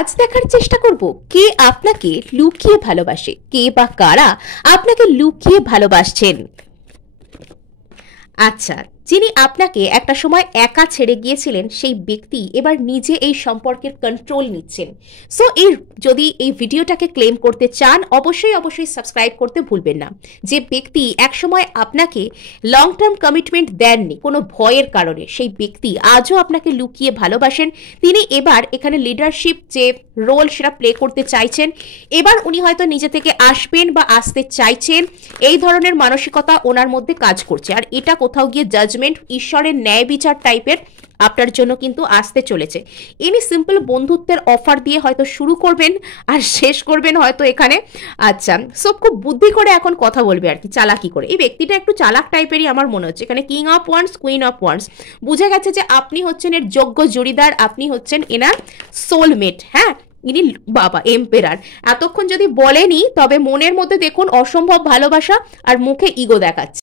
আজ দেখার চেষ্টা করব কে আপনাকে লুকিয়ে ভালোবাসে, কে বা কারা আপনাকে লুকিয়ে ভালোবাসছেন। আচ্ছা, যিনি আপনাকে একটা সময় একা ছেড়ে গিয়েছিলেন সেই ব্যক্তি এবার নিজে এই সম্পর্কের কন্ট্রোল নিচ্ছেন। সো যদি এই ভিডিওটাকে ক্লেম করতে চান অবশ্যই সাবস্ক্রাইব করতে ভুলবেন না। যে ব্যক্তি একসময় আপনাকে লং টার্ম কমিটমেন্ট দেননি কোনো ভয়ের কারণে, সেই ব্যক্তি আজও আপনাকে লুকিয়ে ভালোবাসেন। তিনি এবার এখানে লিডারশিপ যে রোল সেটা প্লে করতে চাইছেন। এবার উনি হয়তো নিজে থেকে আসবেন বা আসতে চাইছেন, এই ধরনের মানসিকতা ওনার মধ্যে কাজ করছে। আর এটা কোথাও গিয়ে জাজমেন্ট, ঈশ্বরের ন্যায় বিচার টাইপের আপনার জন্য কিন্তু আসতে চলেছে। ইনি সিম্পল বন্ধুত্বের অফার দিয়ে হয়তো শুরু করবেন আর শেষ করবেন হয়তো এখানে। আচ্ছা, সব খুব বুদ্ধি করে এখন কথা বলবে আর কি, চালাকি করে। এই ব্যক্তিটা একটু চালাক টাইপেরই আমার মনে হচ্ছে। এখানে king of wands, queen of wands, বুঝে গেছে যে আপনি হচ্ছেন এর যোগ্য জুড়িদার, আপনি হচ্ছেন এনার সোলমেট। হ্যাঁ, ইনি বাবা এম্পেরার। এতক্ষণ যদি বলেনি তবে মনের মধ্যে দেখুন অসম্ভব ভালোবাসা আর মুখে ইগো দেখাচ্ছে।